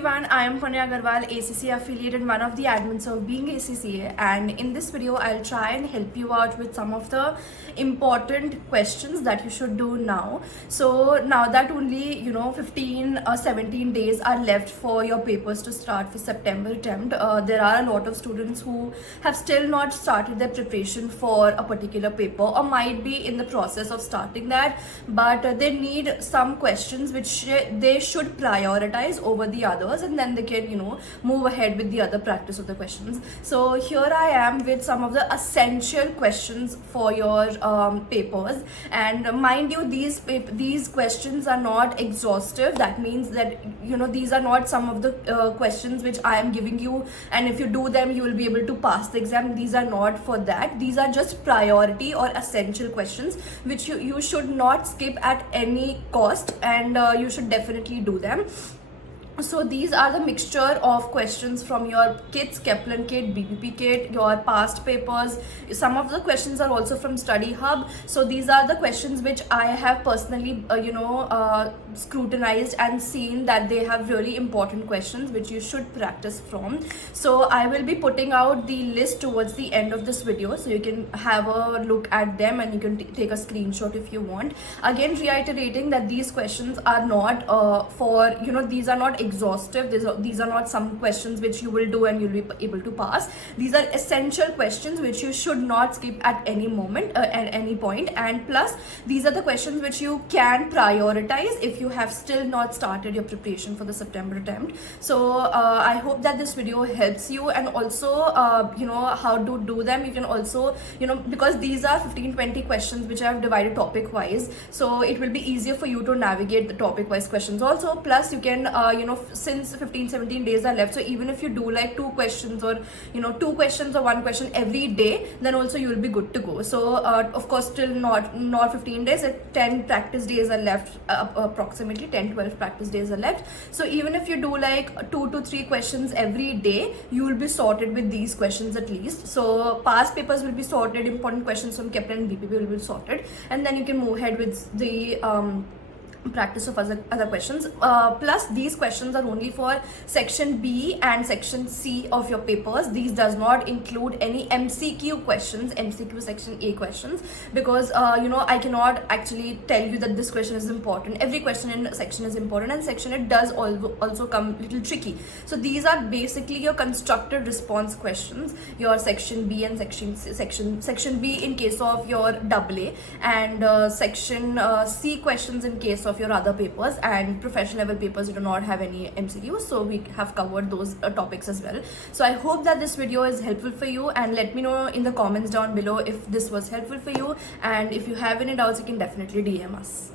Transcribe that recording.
everyone, I am Panya Agarwal, ACCA affiliate and one of the admins of Being ACCA, and in this video I'll try and help you out with some of the important questions that you should do now. So now that only 15 or 17 days are left for your papers to start for September attempt, there are a lot of students who have still not started their preparation for a particular paper or might be in the process of starting that, but they need some questions which they should prioritize over the others, and then they can move ahead with the other practice of the questions. So here I am with some of the essential questions for your papers, and mind you, these questions are not exhaustive. That means that these are not some of the questions which I am giving you, and if you do them you will be able to pass the exam. These are not for that. These are just priority or essential questions which you should not skip at any cost, and you should definitely do them. So these are the mixture of questions from your KITS, Kaplan kit, BPP kit, your past papers. Some of the questions are also from Study Hub. So these are the questions which I have personally scrutinized and seen that they have really important questions which you should practice from. So I will be putting out the list towards the end of this video, so you can have a look at them and you can take a screenshot if you want. Again, reiterating that these questions are not these are not exhaustive. These are not some questions which you will do and you'll be able to pass. These are essential questions which you should not skip at any moment, at any point. And plus, these are the questions which you can prioritize if you have still not started your preparation for the September attempt. So I hope that this video helps you, and also how to do them. You can also because these are 15-20 questions which I have divided topic wise, so it will be easier for you to navigate the topic wise questions also. Plus you can since 15-17 days are left, so even if you do like 2 questions or 2 questions or 1 question every day, then also you will be good to go. So of course still not 15 days, 10 practice days are left, approximately 10-12 practice days are left. So even if you do like 2 to 3 questions every day, you will be sorted with these questions at least. So past papers will be sorted, important questions from Kaplan and BPP will be sorted, and then you can move ahead with the practice of other questions. Plus these questions are only for section B and section C of your papers. These does not include any MCQ questions, MCQ section A questions, because I cannot actually tell you that this question is important. Every question in section is important, and section it does also come little tricky. So these are basically your constructed response questions, your section B and section B in case of your AA, and section C questions in case of your other papers. And professional level papers you do not have any MCQs, so we have covered those topics as well. So I hope that this video is helpful for you, and let me know in the comments down below if this was helpful for you, and if you have any doubts you can definitely DM us.